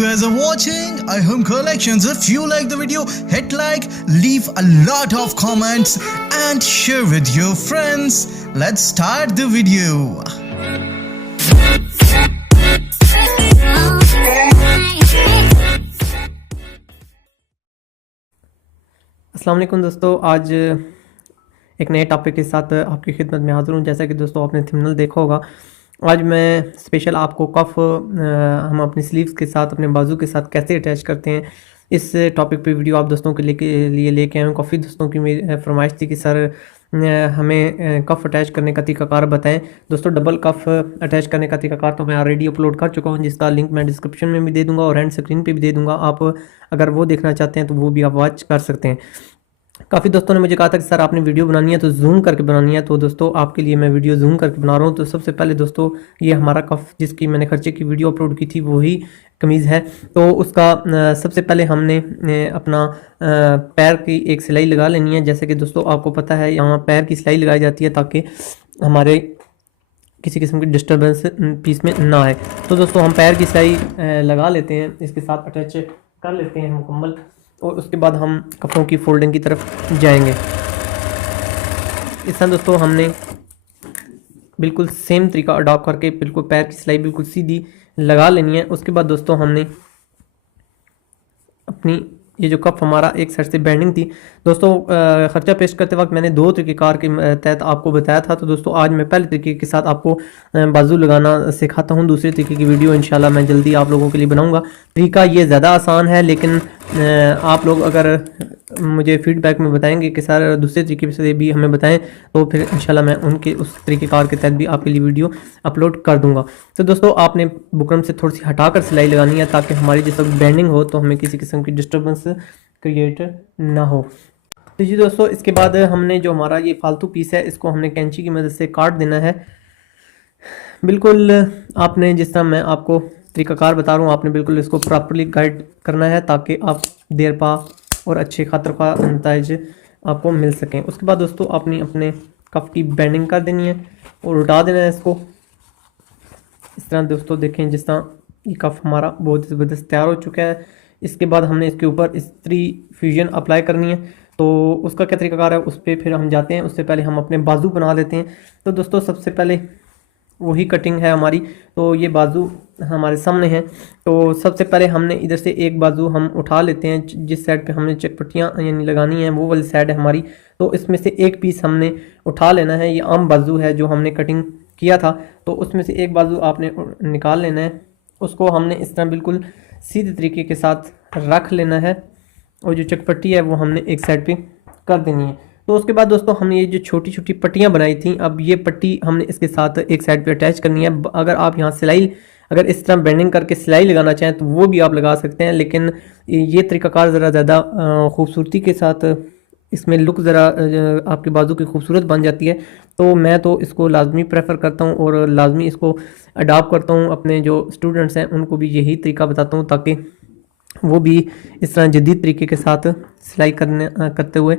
guys are watching iHome Collections. If you like the video, hit like, leave a lot of comments and share with your friends. Let's start the video. अस्सलाम वालेकुम दोस्तों, आज एक नए topic के साथ आपकी खिदमत में हाज़िर हूँ। जैसा कि दोस्तों आपने थंबनेल देखा होगा, आज मैं स्पेशल आपको कफ हम अपनी स्लीव्स के साथ अपने बाजू के साथ कैसे अटैच करते हैं, इस टॉपिक पे वीडियो आप दोस्तों के लिए लेके आए हूँ। काफ़ी दोस्तों की मेरी फरमाइश थी कि सर हमें कफ अटैच करने का तरीकाकार बताएं। दोस्तों डबल कफ अटैच करने का तरीकाकार तो मैं ऑलरेडी अपलोड कर चुका हूं, जिसका लिंक मैं डिस्क्रिप्शन में भी दे दूंगा और एंड स्क्रीन पे भी दे दूंगा। आप अगर वो देखना चाहते हैं तो वो भी आप वॉच कर सकते हैं। काफ़ी दोस्तों ने मुझे कहा था कि सर आपने वीडियो बनानी है तो जूम करके बनानी है, तो दोस्तों आपके लिए मैं वीडियो जूम करके बना रहा हूँ। तो सबसे पहले दोस्तों ये हमारा कफ जिसकी मैंने खर्चे की वीडियो अपलोड की थी वही कमीज़ है। तो उसका सबसे पहले हमने अपना पैर की एक सिलाई लगा लेनी है। जैसे कि दोस्तों आपको पता है यहाँ पैर की सिलाई लगाई जाती है ताकि हमारे किसी किस्म की डिस्टर्बेंस पीस में ना आए। तो दोस्तों हम पैर की सिलाई लगा लेते हैं, इसके साथ अटैच कर लेते हैं मुकम्मल, और उसके बाद हम कपड़ों की फोल्डिंग की तरफ जाएंगे। इस तरह दोस्तों हमने बिल्कुल सेम तरीका अडॉप्ट करके बिल्कुल पैर की सिलाई बिल्कुल सीधी लगा लेनी है। उसके बाद दोस्तों हमने अपनी ये जो कफ हमारा एक साइड से बेंडिंग थी दोस्तों, खर्चा पेश करते वक्त मैंने दो तरीक़ेकार के तहत आपको बताया था। तो दोस्तों आज मैं पहले तरीके के साथ आपको बाजू लगाना सिखाता हूँ। दूसरे तरीके की वीडियो इंशाल्लाह मैं जल्दी आप लोगों के लिए बनाऊँगा। तरीका ये ज़्यादा आसान है, लेकिन आप लोग अगर मुझे फीडबैक में बताएंगे कि सर दूसरे तरीके से भी हमें बताएं, तो फिर इंशाल्लाह मैं उनके उस तरीक़ेकार के तहत भी आपके लिए वीडियो अपलोड कर दूंगा। तो दोस्तों आपने बुकरम से थोड़ी सी हटाकर सिलाई लगानी है ताकि हमारी जिस वक्त बेंडिंग हो तो हमें किसी किस्म की डिस्टर्बेंस क्रिएट ना हो। तो जी दोस्तों इसके बाद हमने जो हमारा ये फालतू पीस है इसको हमने कैंची की मदद से काट देना है। बिल्कुल आपने जिस तरह मैं आपको तरीकाकार बता रहा हूँ, आपने बिल्कुल इसको प्रॉपरली गाइड करना है ताकि आप देर पा और अच्छे खातर का नतीजे आपको मिल सकें। उसके बाद दोस्तों आपने अपने कफ की बेंडिंग कर देनी है और उल्टा देना है इसको। इस तरह दोस्तों देखें जिस तरह ये कफ हमारा बहुत ज़बरदस्त तैयार हो चुका है। इसके बाद हमने इसके ऊपर स्त्री फ्यूजन अप्लाई करनी है। तो उसका क्या तरीकाकार है उस पर फिर हम जाते हैं। उससे पहले हम अपने बाजू बना लेते हैं। तो दोस्तों सबसे पहले वही कटिंग है हमारी। तो ये बाजू हमारे सामने है। तो सबसे पहले हमने इधर से एक बाजू हम उठा लेते हैं, जिस साइड पे हमने चटपटियाँ यानी लगानी है वो वाली साइड है हमारी। तो इसमें से एक पीस हमने उठा लेना है। ये आम बाजू है जो हमने कटिंग किया था, तो उसमें से एक बाजू आपने निकाल लेना है। उसको हमने इस तरह बिल्कुल सीधे तरीके के साथ रख लेना है और जो चटपटी है वो हमने एक साइड पे कर देनी है। तो उसके बाद दोस्तों हमने ये जो छोटी छोटी पट्टियाँ बनाई थी, अब ये पट्टी हमने इसके साथ एक साइड पे अटैच करनी है। अगर आप यहाँ सिलाई अगर इस तरह बेंडिंग करके सिलाई लगाना चाहें तो वो भी आप लगा सकते हैं, लेकिन ये तरीकाकार ज़रा ज़्यादा खूबसूरती के साथ इसमें लुक ज़रा आपके बाजू की खूबसूरत बन जाती है। तो मैं तो इसको लाजमी प्रेफर करता हूँ और लाजमी इसको अडॉप्ट करता हूँ। अपने जो स्टूडेंट्स हैं उनको भी यही तरीका बताता हूँ ताकि वो भी इस तरह जदीद तरीके के साथ सिलाई करते हुए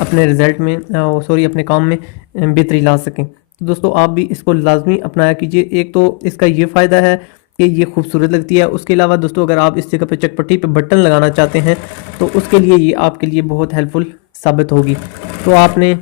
अपने रिज़ल्ट में अपने काम में बेहतरी ला सकें। तो दोस्तों आप भी इसको लाजमी अपनाया कीजिए। एक तो इसका ये फ़ायदा है कि ये खूबसूरत लगती है। उसके अलावा दोस्तों अगर आप इस जगह पे चटपटी पे बटन लगाना चाहते हैं तो उसके लिए ये आपके लिए बहुत हेल्पफुल साबित होगी। तो आपने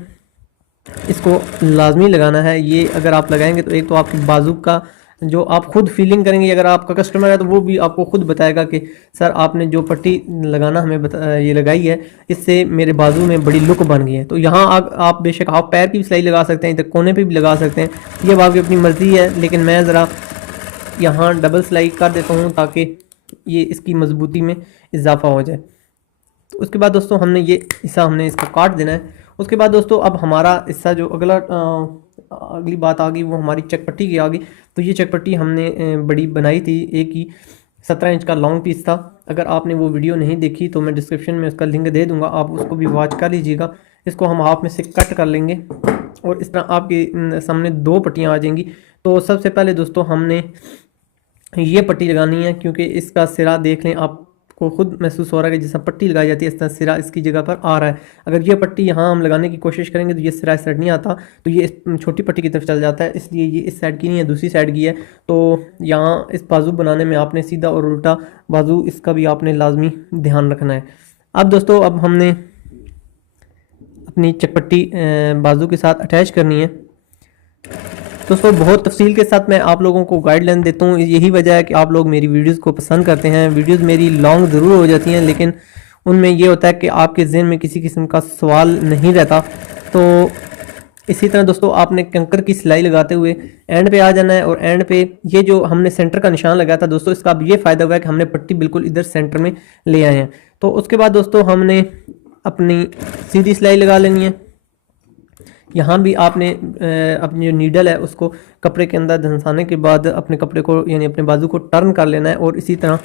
इसको लाजमी लगाना है। ये अगर आप लगाएंगे तो एक तो आपके बाजू का जो आप खुद फीलिंग करेंगे, अगर आपका कस्टमर है तो वो भी आपको खुद बताएगा कि सर आपने जो पट्टी लगाना हमें ये लगाई है, इससे मेरे बाजू में बड़ी लुक बन गई है। तो यहाँ आप बेशक आप पैर की भी सिलाई लगा सकते हैं, इधर कोने पे भी लगा सकते हैं, ये आपकी अपनी मर्ज़ी है। लेकिन मैं ज़रा यहाँ डबल सिलाई कर देता हूँ ताकि ये इसकी मजबूती में इजाफा हो जाए। तो उसके बाद दोस्तों हमने ये हिस्सा हमने इसका काट देना है। उसके बाद दोस्तों अब हमारा हिस्सा जो अगली बात आ गई वो हमारी चटपटी की आ गई। तो ये चटपटी हमने बड़ी बनाई थी, एक ही 17 इंच का लॉन्ग पीस था। अगर आपने वो वीडियो नहीं देखी तो मैं डिस्क्रिप्शन में उसका लिंक दे दूंगा, आप उसको भी वॉच कर लीजिएगा। इसको हम हाफ में से कट कर लेंगे और इस तरह आपके सामने दो पट्टियाँ आ जाएंगी। तो सबसे पहले दोस्तों हमने ये पट्टी लगानी है, क्योंकि इसका सिरा देख लें आपको को खुद महसूस हो रहा है कि जिस तरह पट्टी लगाई जाती है इस तरह सिरा इसकी जगह पर आ रहा है। अगर ये पट्टी यहाँ हम लगाने की कोशिश करेंगे तो ये सिरा इस साइड नहीं आता, तो ये इस छोटी पट्टी की तरफ चल जाता है, इसलिए ये इस साइड की नहीं है, दूसरी साइड की है। तो यहाँ इस बाजू बनाने में आपने सीधा और उल्टा बाजू इसका भी आपने लाजमी ध्यान रखना है। अब दोस्तों अब हमने अपनी चकपट्टी बाजू के साथ अटैच करनी है। दोस्तों बहुत तफसील के साथ मैं आप लोगों को गाइडलाइन देता हूँ, यही वजह है कि आप लोग मेरी वीडियोस को पसंद करते हैं। वीडियोस मेरी लॉन्ग ज़रूर हो जाती हैं लेकिन उनमें ये होता है कि आपके जहन में किसी किस्म का सवाल नहीं रहता। तो इसी तरह दोस्तों आपने कंकर की सिलाई लगाते हुए एंड पे आ जाना है, और एंड पे ये जो हमने सेंटर का निशान लगाया था दोस्तों, इसका अब ये फ़ायदा हुआ है कि हमने पट्टी बिल्कुल इधर सेंटर में ले आए हैं। तो उसके बाद दोस्तों हमने अपनी सीधी सिलाई लगा लेनी है। यहाँ भी आपने अपनी जो नीडल है उसको कपड़े के अंदर धंसाने के बाद अपने कपड़े को यानी अपने बाजू को टर्न कर लेना है और इसी तरह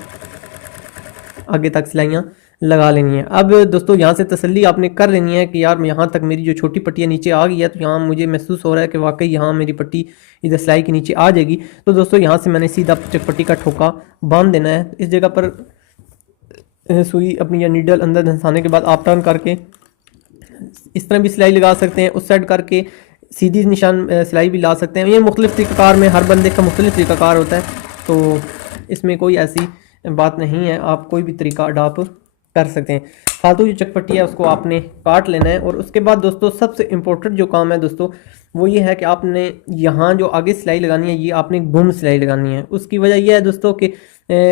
आगे तक सिलाइयाँ लगा लेनी है। अब दोस्तों यहाँ से तसल्ली आपने कर लेनी है कि यार यहाँ तक मेरी जो छोटी पट्टियाँ नीचे आ गई है, तो यहाँ मुझे महसूस हो रहा है कि वाकई यहाँ मेरी पट्टी इधर सिलाई के नीचे आ जाएगी। तो दोस्तों यहाँ से मैंने सीधा चकपट्टी का ठोका बांध देना है। इस जगह पर सुई अपनी या नीडल अंदर धंसाने के बाद आप टर्न करके इस तरह भी सिलाई लगा सकते हैं, उस साइड करके सीधी निशान सिलाई भी ला सकते हैं। ये मुख्तलिफ तरीक़ाकार में हर बंदे का मुख्तलिफ तरीक़ाकार होता है, तो इसमें कोई ऐसी बात नहीं है, आप कोई भी तरीका अडॉप्ट कर सकते हैं। फालतू जो चकपट्टी है उसको आपने काट लेना है। और उसके बाद दोस्तों सबसे इम्पोर्टेंट जो काम है दोस्तों वो ये है कि आपने यहाँ जो आगे सिलाई लगानी है ये आपने गुम सिलाई लगानी है। उसकी वजह यह है दोस्तों कि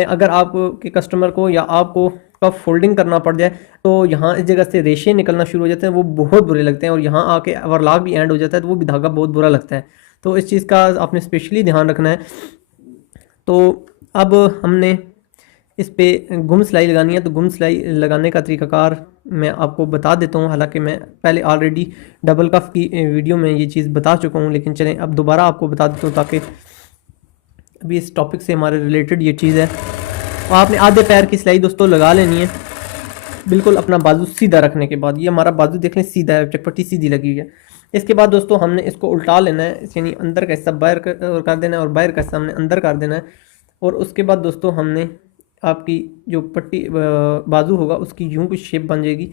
अगर आपके कस्टमर को या आपको का फोल्डिंग करना पड़ जाए तो यहाँ इस जगह से रेशे निकलना शुरू हो जाते हैं, वो बहुत बुरे लगते हैं, और यहाँ आके ओवरलॉक भी एंड हो जाता है तो वो भी धागा बहुत बुरा लगता है। तो इस चीज़ का आपने स्पेशली ध्यान रखना है। तो अब हमने इस पे गुम सिलाई लगानी है, तो गुम सिलाई लगाने का तरीक़ाकार मैं आपको बता देता हूँ। हालांकि मैं पहले ऑलरेडी डबल कफ की वीडियो में ये चीज़ बता चुका हूँ, लेकिन चलें अब दोबारा आपको बता देता हूँ ताकि अभी इस टॉपिक से हमारे रिलेटेड ये चीज़ है। तो आपने आधे पैर की सिलाई दोस्तों लगा लेनी है, बिल्कुल अपना बाजू सीधा रखने के बाद। ये हमारा बाजू देख लें सीधा है, चकपट्टी सीधी लगी हुई है। इसके बाद दोस्तों हमने इसको उल्टा लेना है, यानी अंदर का हिस्सा बाहर कर देना है और बाहर का हिस्सा हमने अंदर कर देना है। और उसके बाद दोस्तों हमने आपकी जो पट्टी बाजू होगा उसकी यूं कुछ शेप बन जाएगी।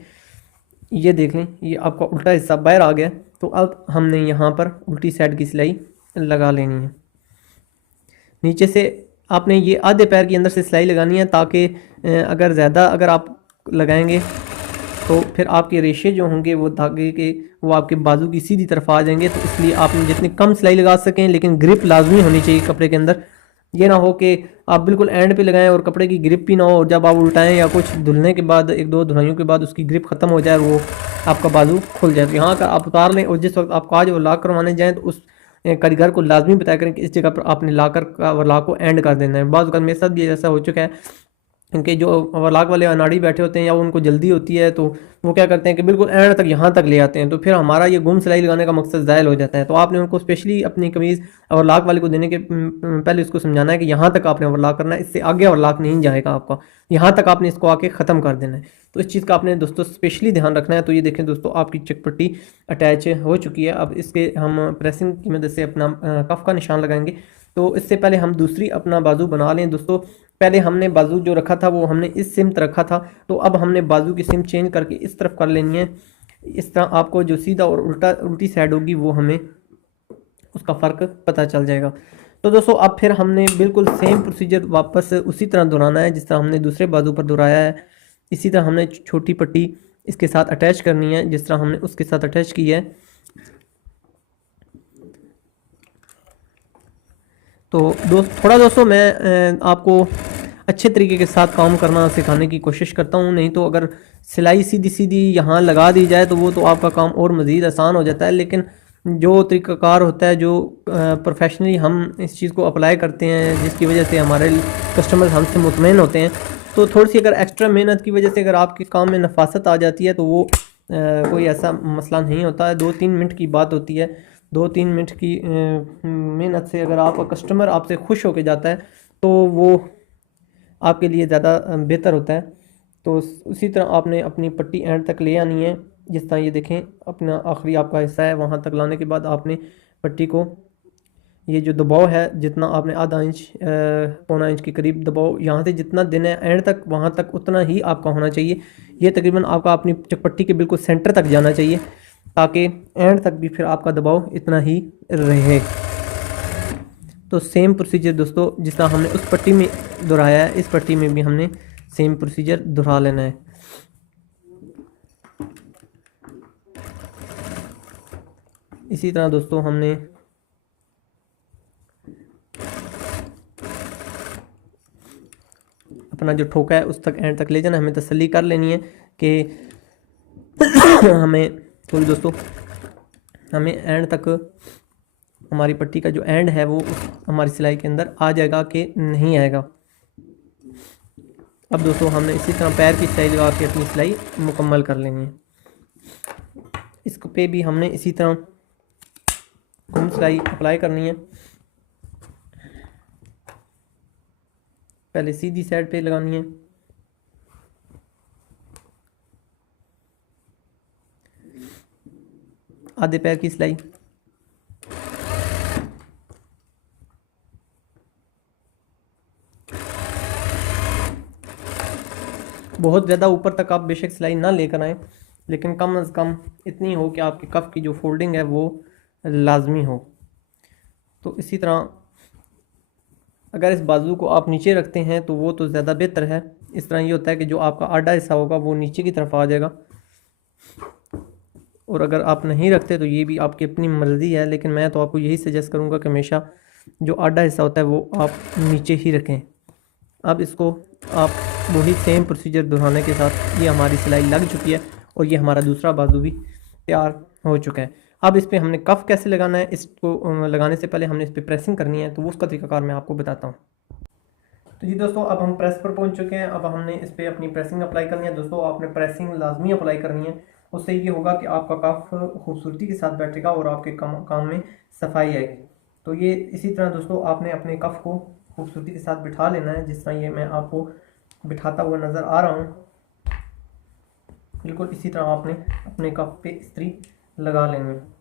ये देख लें ये आपका उल्टा हिस्सा बाहर आ गया। तो अब हमने यहाँ पर उल्टी साइड की सिलाई लगा लेनी है। नीचे से आपने ये आधे पैर के अंदर से सिलाई लगानी है, ताकि अगर ज़्यादा अगर आप लगाएंगे तो फिर आपके रेशे जो होंगे वो धागे के वो आपके बाजू की सीधी तरफ आ जाएंगे। तो इसलिए आपने जितनी कम सिलाई लगा सकें, लेकिन ग्रिप लाजमी होनी चाहिए कपड़े के अंदर। ये ना हो कि आप बिल्कुल एंड पे लगाएं और कपड़े की ग्रिप भी ना हो, और जब आप उल्टाएं या कुछ धुलने के बाद एक दो धुलाइयों के बाद उसकी ग्रिप ख़त्म हो जाए और वो आपका बाजू खुल जाए। तो यहाँ का आप उतार लें, और जिस वक्त आपको आज वो लॉक करवाने जाएँ तो उस कारीगर को लाजमी बताया करें कि इस जगह पर आपने लाकर का ओवरलॉक को एंड कर देना है। बाज़ अगर मेरे साथ भी ऐसा हो चुका है, क्योंकि जो ओवरलॉक वाले अनाड़ी बैठे होते हैं या उनको जल्दी होती है तो वो क्या करते हैं कि बिल्कुल एंड तक यहाँ तक ले आते हैं, तो फिर हमारा ये गुम सिलाई लगाने का मकसद ज़ायल हो जाता है। तो आपने उनको स्पेशली अपनी कमीज़ ओवरलॉक वाले को देने के पहले उसको समझाना है कि यहाँ तक आपने ओवरलॉक करना है, इससे आगे ओवरलॉक नहीं जाएगा आपका, यहाँ तक आपने इसको आके ख़त्म कर देना है। तो इस चीज़ का आपने दोस्तों स्पेशली ध्यान रखना है। तो ये देखें दोस्तों आपकी चकपट्टी अटैच हो चुकी है। अब इसके हम प्रेसिंग की मदद से अपना कफ का निशान लगाएंगे। तो इससे पहले हम दूसरी अपना बाजू बना लें दोस्तों। पहले हमने बाजू जो रखा था वो हमने इस सिमत रखा था, तो अब हमने बाजू की सिम चेंज करके इस तरफ कर लेनी है। इस तरह आपको जो सीधा और उल्टी साइड होगी वो हमें उसका फ़र्क पता चल जाएगा। तो दोस्तों अब फिर हमने बिल्कुल सेम प्रोसीजर वापस उसी तरह दोहराना है जिस तरह हमने दूसरे बाजू पर दोहराया है। इसी तरह हमने छोटी पट्टी इसके साथ अटैच करनी है जिस तरह हमने उसके साथ अटैच की है। तो दोस्तों मैं आपको अच्छे तरीके के साथ काम करना सिखाने की कोशिश करता हूँ, नहीं तो अगर सिलाई सीधी सीधी यहाँ लगा दी जाए तो वो तो आपका काम और मज़ीद आसान हो जाता है। लेकिन जो तरीक़ाकार होता है, जो प्रोफेशनली हम इस चीज़ को अप्लाई करते हैं, जिसकी वजह से हमारे कस्टमर हमसे मुतमईन होते हैं, तो थोड़ी सी अगर एक्स्ट्रा मेहनत की वजह से अगर आपके काम में नफासत आ जाती है तो वो कोई ऐसा मसला नहीं होता है। 2-3 मिनट की बात होती है। 2-3 मिनट की मेहनत से अगर आपका कस्टमर आपसे खुश होकर जाता है तो वो आपके लिए ज़्यादा बेहतर होता है। तो उसी तरह आपने अपनी पट्टी एंड तक ले आनी है। जिस तरह ये देखें अपना आखिरी आपका हिस्सा है, वहाँ तक लाने के बाद आपने पट्टी को ये जो दबाव है, जितना आपने आधा इंच पौना इंच के करीब दबाव यहाँ से जितना देना है एंड तक, वहाँ तक उतना ही आपका होना चाहिए। ये तकरीबन आपका अपनी चकपट्टी के बिल्कुल सेंटर तक जाना चाहिए, ताकि एंड तक भी फिर आपका दबाव इतना ही रहे। तो सेम प्रोसीजर दोस्तों जिस तरह हमने उस पट्टी में दोहराया है, इस पट्टी में भी हमने सेम प्रोसीजर दोहरा लेना है। इसी तरह दोस्तों हमने अपना जो ठोका है उस तक एंड तक ले जाना। हमें तसल्ली कर लेनी है कि हमें सॉरी दोस्तों, हमें एंड तक हमारी पट्टी का जो एंड है वो हमारी सिलाई के अंदर आ जाएगा कि नहीं आएगा। अब दोस्तों हमने इसी तरह पैर की सिलाई लगा के अपनी सिलाई मुकम्मल कर लेनी है। इसको पे भी हमने इसी तरह घूम सिलाई अप्लाई करनी है। पहले सीधी साइड पे लगानी है, आधे पैर की सिलाई, बहुत ज़्यादा ऊपर तक आप बेशक सिलाई ना लेकर आएँ, लेकिन कम अज़ कम इतनी हो कि आपकी कफ़ की जो फोल्डिंग है वो लाजमी हो। तो इसी तरह अगर इस बाजू को आप नीचे रखते हैं तो वो तो ज़्यादा बेहतर है। इस तरह ये होता है कि जो आपका आड़ा हिस्सा होगा वो नीचे की तरफ आ जाएगा, और अगर आप नहीं रखते तो ये भी आपकी अपनी मर्ज़ी है, लेकिन मैं तो आपको यही सजेस्ट करूँगा कि हमेशा जो आड़ा हिस्सा होता है वो आप नीचे ही रखें। अब इसको आप वही सेम प्रोसीजर दोहराने के साथ ये हमारी सिलाई लग चुकी है और ये हमारा दूसरा बाजू भी तैयार हो चुका है। अब इस पर हमने कफ़ कैसे लगाना है, इसको लगाने से पहले हमने इस पर प्रेसिंग करनी है, तो वो उसका तरीकाकार मैं आपको बताता हूँ। तो जी दोस्तों अब हम प्रेस पर पहुँच चुके हैं। अब हमने इस पर अपनी प्रेसिंग अप्लाई करनी है। दोस्तों आपने प्रेसिंग लाजमी अप्लाई करनी है, उससे ये होगा कि आपका कफ़ खूबसूरती के साथ बैठेगा और आपके काम में सफाई आएगी। तो ये इसी तरह दोस्तों आपने अपने कफ़ को खूबसूरती के साथ बिठा लेना है, जिस तरह ये मैं आपको बिठाता हुआ नज़र आ रहा हूँ। बिल्कुल इसी तरह आपने अपने कप पे इस्त्री लगा लेनी है।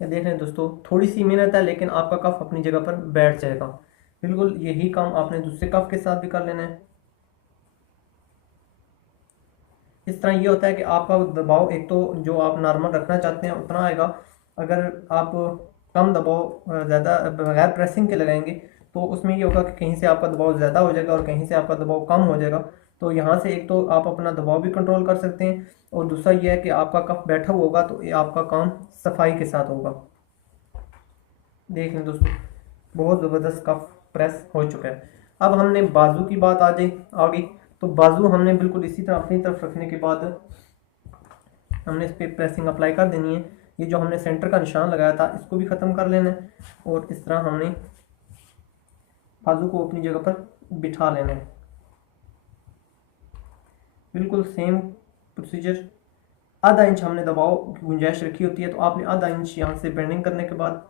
ये देख रहे हैं दोस्तों, थोड़ी सी मेहनत है लेकिन आपका कफ अपनी जगह पर बैठ जाएगा। बिल्कुल यही काम आपने दूसरे कफ के साथ भी कर लेना है। इस तरह ये होता है कि आपका दबाव एक तो जो आप नॉर्मल रखना चाहते हैं उतना आएगा। अगर आप कम दबाव ज़्यादा बगैर प्रेसिंग के लगाएंगे तो उसमें ये होगा कि कहीं से आपका दबाव ज़्यादा हो जाएगा और कहीं से आपका दबाव कम हो जाएगा। तो यहाँ से एक तो आप अपना दबाव भी कंट्रोल कर सकते हैं, और दूसरा ये है कि आपका कफ बैठा हुआ होगा तो ये आपका काम सफाई के साथ होगा। देख लें दोस्तों, बहुत ज़बरदस्त कफ प्रेस हो चुका है। अब हमने बाजू की बात आ गई। तो बाजू हमने बिल्कुल इसी तरह अपनी तरफ रखने के बाद हमने इस पर प्रेसिंग अप्लाई कर देनी है। ये जो हमने सेंटर का निशान लगाया था इसको भी ख़त्म कर लेना है, और इस तरह हमने बाजू को अपनी जगह पर बिठा लेना है। बिल्कुल सेम प्रोसीजर। आधा इंच हमने दबाव की गुंजाइश रखी होती है, तो आपने आधा इंच यहाँ से बेंडिंग करने के बाद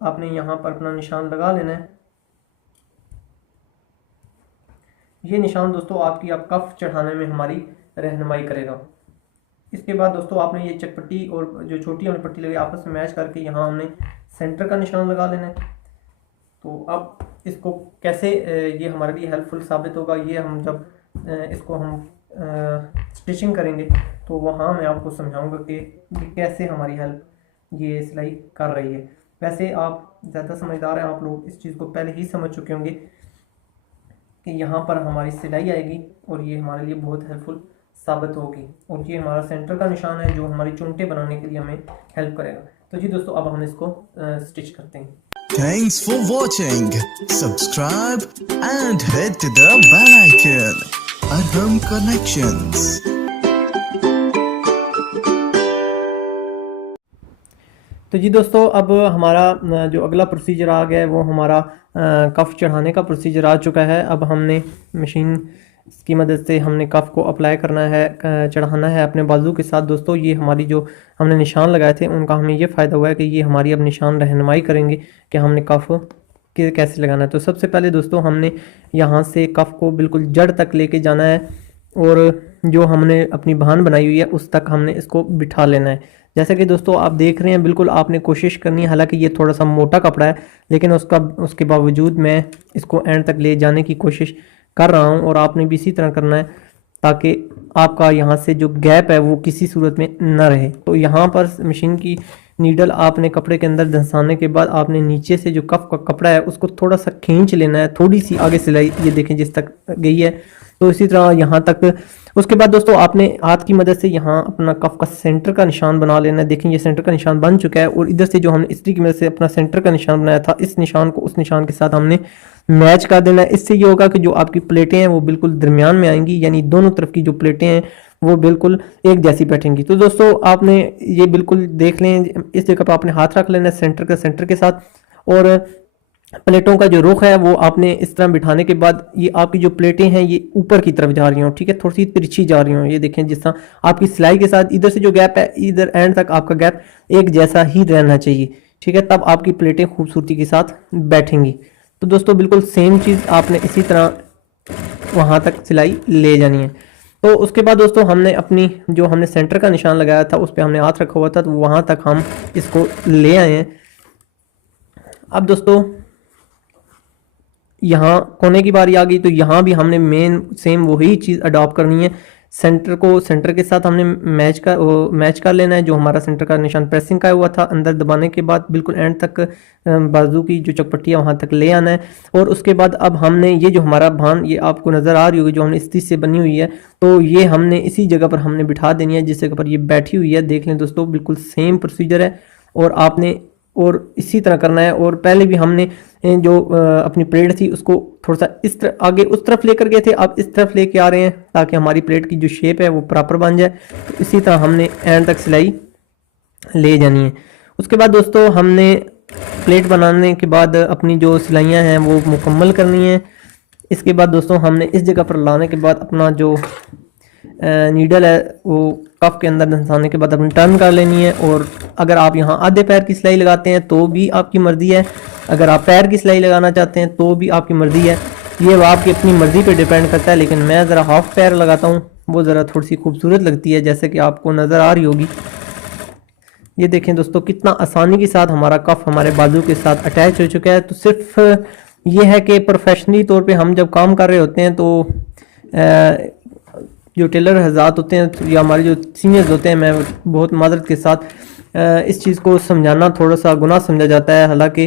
आपने यहाँ पर अपना निशान लगा लेना है। ये निशान दोस्तों आपकी आप कफ चढ़ाने में हमारी रहनुमाई करेगा। इसके बाद दोस्तों आपने ये चकपट्टी और जो छोटी हमने पट्टी लगी आपस में मैच करके यहाँ हमने सेंटर का निशान लगा लेना है। तो अब इसको कैसे ये हमारे लिए हेल्पफुल साबित होगा, ये हम जब इसको हम स्टिचिंग करेंगे तो वहाँ मैं आपको समझाऊंगा कि ये कैसे हमारी हेल्प ये सिलाई कर रही है। वैसे आप ज़्यादा समझदार हैं, आप लोग इस चीज़ को पहले ही समझ चुके होंगे कि यहाँ पर हमारी सिलाई आएगी और ये हमारे लिए बहुत हेल्पफुल साबित होगी। और ये हमारा सेंटर का निशान है जो हमारी चुनटे बनाने के लिए हमें हेल्प करेगा। तो जी दोस्तों अब हम इसको स्टिच करते हैं। Thanks for watching. Subscribe and hit the bell icon. Arham Connections. तो जी दोस्तों अब हमारा जो अगला प्रोसीजर आ गया है वो हमारा कफ़ चढ़ाने का प्रोसीजर आ चुका है। अब हमने मशीन की मदद से हमने कफ़ को अप्लाई करना है, चढ़ाना है अपने बाजू के साथ। दोस्तों ये हमारी जो हमने निशान लगाए थे उनका हमें ये फ़ायदा हुआ है कि ये हमारी अब निशान रहनुमाई करेंगे कि हमने कफ़ कैसे लगाना है। तो सबसे पहले दोस्तों हमने यहाँ से कफ़ को बिल्कुल जड़ तक लेके जाना है और जो हमने अपनी बहान बनाई हुई है उस तक हमने इसको बिठा लेना है। जैसा कि दोस्तों आप देख रहे हैं, बिल्कुल आपने कोशिश करनी है, हालांकि ये थोड़ा सा मोटा कपड़ा है लेकिन उसके बावजूद मैं इसको एंड तक ले जाने की कोशिश कर रहा हूँ और आपने भी इसी तरह करना है ताकि आपका यहाँ से जो गैप है वो किसी सूरत में न रहे। तो यहाँ पर मशीन की नीडल आपने कपड़े के अंदर धंसाने के बाद आपने नीचे से जो कफ का कपड़ा है उसको थोड़ा सा खींच लेना है, थोड़ी सी आगे सिलाई, ये देखें जिस तक गई है, तो इसी तरह यहाँ तक। उसके बाद दोस्तों आपने हाथ की मदद से यहाँ अपना कफ का सेंटर का निशान बना लेना है। देखें ये सेंटर का निशान बन चुका है और इधर से जो हमने इस्त्री की मदद से अपना सेंटर का निशान बनाया था, इस निशान को उस निशान के साथ हमने मैच कर देना है। इससे ये होगा कि जो आपकी प्लेटें हैं वो बिल्कुल दरमियान में आएंगी, यानी दोनों तरफ की जो प्लेटें हैं वो बिल्कुल एक जैसी बैठेंगी। तो दोस्तों आपने ये बिल्कुल देख लें, इस जगह पर आपने हाथ रख लेना है सेंटर के साथ, और प्लेटों का जो रुख है वो आपने इस तरह बिठाने के बाद ये आपकी जो प्लेटें हैं ये ऊपर की तरफ जा रही हो, ठीक है, थोड़ी सी तिरछी जा रही हो। ये देखें जिस तरह आपकी सिलाई के साथ इधर से जो गैप है इधर एंड तक आपका गैप एक जैसा ही रहना चाहिए, ठीक है, तब आपकी प्लेटें खूबसूरती के साथ बैठेंगी। तो दोस्तों बिल्कुल सेम चीज़ आपने इसी तरह वहाँ तक सिलाई ले जानी है। तो उसके बाद दोस्तों हमने अपनी जो हमने सेंटर का निशान लगाया था उस पर हमने हाथ रखा हुआ था, तो वहाँ तक हम इसको ले आए हैं। अब दोस्तों यहाँ कोने की बारी आ गई, तो यहाँ भी हमने मेन सेम वही चीज़ अडॉप्ट करनी है। सेंटर को सेंटर के साथ हमने मैच कर लेना है। जो हमारा सेंटर का निशान प्रेसिंग का हुआ था, अंदर दबाने के बाद बिल्कुल एंड तक बाजू की जो चौपट्टी है वहाँ तक ले आना है। और उसके बाद अब हमने ये जो हमारा भान, ये आपको नज़र आ रही होगी जो हमने इस चीज़ से बनी हुई है, तो ये हमने इसी जगह पर हमने बिठा देनी है जिस जगह पर ये बैठी हुई है। देख लें दोस्तों बिल्कुल सेम प्रोसीजर है और आपने और इसी तरह करना है। और पहले भी हमने जो अपनी प्लेट थी उसको थोड़ा सा इस तरह आगे उस तरफ लेकर गए थे, अब इस तरफ लेके आ रहे हैं ताकि हमारी प्लेट की जो शेप है वो प्रॉपर बन जाए। तो इसी तरह हमने एंड तक सिलाई ले जानी है। उसके बाद दोस्तों हमने प्लेट बनाने के बाद अपनी जो सिलाइयाँ हैं वो मुकम्मल करनी है। इसके बाद दोस्तों हमने इस जगह पर लाने के बाद अपना जो नीडल है वो कफ के अंदर धंसाने के बाद अपनी टर्न कर लेनी है। और अगर आप यहाँ आधे पैर की सिलाई लगाते हैं तो भी आपकी मर्ज़ी है, अगर आप पैर की सिलाई लगाना चाहते हैं तो भी आपकी मर्ज़ी है, ये आपकी अपनी मर्ज़ी पे डिपेंड करता है। लेकिन मैं ज़रा हाफ पैर लगाता हूँ, वो ज़रा थोड़ी सी खूबसूरत लगती है, जैसे कि आपको नज़र आ रही होगी। ये देखें दोस्तों कितना आसानी के साथ हमारा कफ हमारे बाजू के साथ अटैच हो चुका है। तो सिर्फ ये है कि प्रोफेशनली तौर पे हम जब काम कर रहे होते हैं तो जो टेलर हज़रात होते हैं या हमारे जो सीनियर्स होते हैं, मैं बहुत माजरत के साथ इस चीज़ को समझाना थोड़ा सा गुनाह समझा जाता है। हालांकि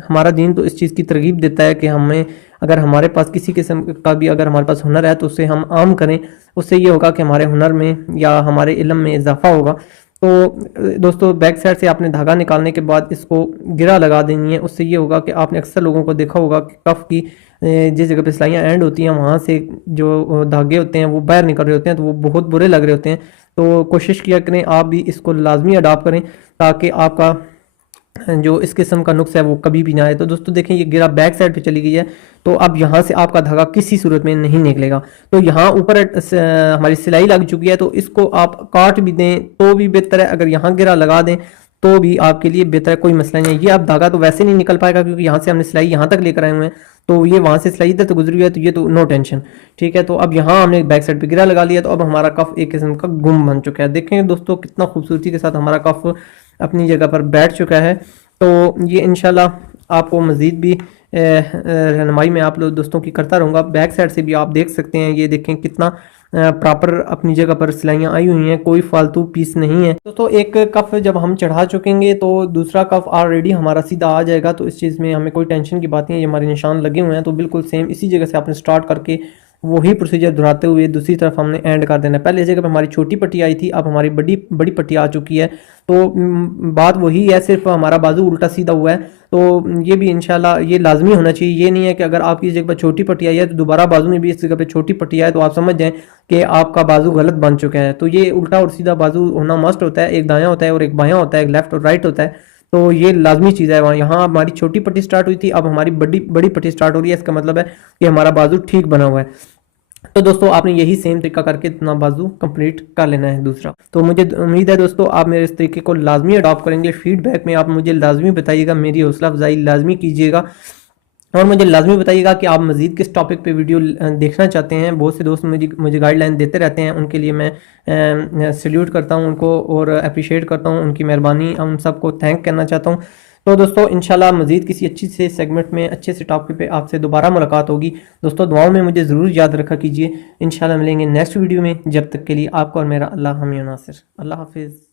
हमारा दीन तो इस चीज़ की तरगीब देता है कि हमें अगर हमारे पास किसी किस्म का भी अगर हमारे पास हुनर है तो उसे हम आम करें, उससे ये होगा कि हमारे हुनर में या हमारे इल्म में इजाफा होगा। तो दोस्तों बैक साइड से आपने धागा निकालने के बाद इसको गिरा लगा देनी है। उससे ये होगा कि आपने अक्सर लोगों को देखा होगा कि कफ की जिस जगह पे सिलाइयाँ एंड होती हैं वहाँ से जो धागे होते हैं वो बाहर निकल रहे होते हैं, तो वो बहुत बुरे लग रहे होते हैं। तो कोशिश किया करें आप भी इसको लाजमी अडॉप्ट करें ताकि आपका जो इस किस्म का नुक्स है वो कभी भी ना आए। तो दोस्तों देखें ये गिरा बैक साइड पे चली गई है, तो अब यहाँ से आपका धागा किसी सूरत में नहीं निकलेगा। तो यहाँ ऊपर हमारी सिलाई लग चुकी है, तो इसको आप काट भी दें तो भी बेहतर है, अगर यहाँ गिरा लगा दें तो भी आपके लिए बेहतर है, कोई मसला नहीं है। ये अब धागा तो वैसे नहीं निकल पाएगा क्योंकि यहाँ से हमने सिलाई यहाँ तक लेकर आए हुए हैं, तो ये वहाँ से सिलाई इधर तो गुजरी हुई है, तो ये तो नो टेंशन, ठीक है। तो अब यहाँ हमने बैक साइड पे गिरा लगा लिया, तो अब हमारा कफ एक किस्म का गुम बन चुका है। देखें दोस्तों कितना खूबसूरती के साथ हमारा कफ अपनी जगह पर बैठ चुका है। तो ये इंशाल्लाह आपको मज़ीद भी रहनुमाई में आप लोग दोस्तों की करता रहूँगा। बैक साइड से भी आप देख सकते हैं, ये देखें कितना प्रॉपर अपनी जगह पर सिलाइयाँ आई हुई हैं, कोई फालतू पीस नहीं है। दोस्तों एक कफ जब हम चढ़ा चुकेंगे तो दूसरा कफ ऑलरेडी हमारा सीधा आ जाएगा, तो इस चीज़ में हमें कोई टेंशन की बात नहीं है। ये हमारे निशान लगे हुए हैं, तो बिल्कुल सेम इसी जगह से आपने स्टार्ट करके वही प्रोसीजर दोहराते हुए दूसरी तरफ हमने एंड कर देना है। पहले जगह पर हमारी छोटी पट्टी आई थी, अब हमारी बड़ी पट्टी आ चुकी है। तो बात वही है, सिर्फ हमारा बाजू उल्टा सीधा हुआ है। तो ये भी इंशाल्लाह ये लाजमी होना चाहिए। ये नहीं है कि अगर आपकी इस जगह पर छोटी पट्टी आई है तो दोबारा बाजू में भी इस जगह पर छोटी पट्टी आए तो आप समझ जाएं कि आपका बाजू गलत बन चुका है। तो ये उल्टा और सीधा बाजू होना मस्ट होता है, एक दायां होता है और एक बायां होता है, एक लेफ्ट और राइट होता है। तो ये लाजमी चीज़ है। वहाँ यहाँ हमारी छोटी पट्टी स्टार्ट हुई थी, अब हमारी बड़ी पट्टी स्टार्ट हो रही है। इसका मतलब है कि हमारा बाजू ठीक बना हुआ है। तो दोस्तों आपने यही सेम तरीका करके इतना बाजू कंप्लीट कर लेना है दूसरा। तो मुझे उम्मीद है दोस्तों आप मेरे इस तरीके को लाजमी अडॉप्ट करेंगे। फीडबैक में आप मुझे लाजमी बताइएगा, मेरी हौसला अफजाई लाजमी कीजिएगा। और मुझे लाजमी बताइएगा कि आप मज़ीद किस टॉपिक पे वीडियो देखना चाहते हैं। बहुत से दोस्त मुझे गाइडलाइन देते रहते हैं, उनके लिए मैं सल्यूट करता हूं उनको और अप्रिशिएट करता हूं, उनकी मेहरबानी, उन सबको थैंक करना चाहता हूं। तो दोस्तों इंशाल्लाह मज़ीद किसी अच्छी से सेगमेंट में अच्छे से टॉपिक पे आपसे दोबारा मुलाकात होगी। दोस्तों दुआओं में मुझे ज़रूर याद रखा कीजिए। इंशाल्लाह मिलेंगे नेक्स्ट वीडियो में। जब तक के लिए आपको और मेरा अल्लाह हामी नासिर। अल्लाह हाफिज़।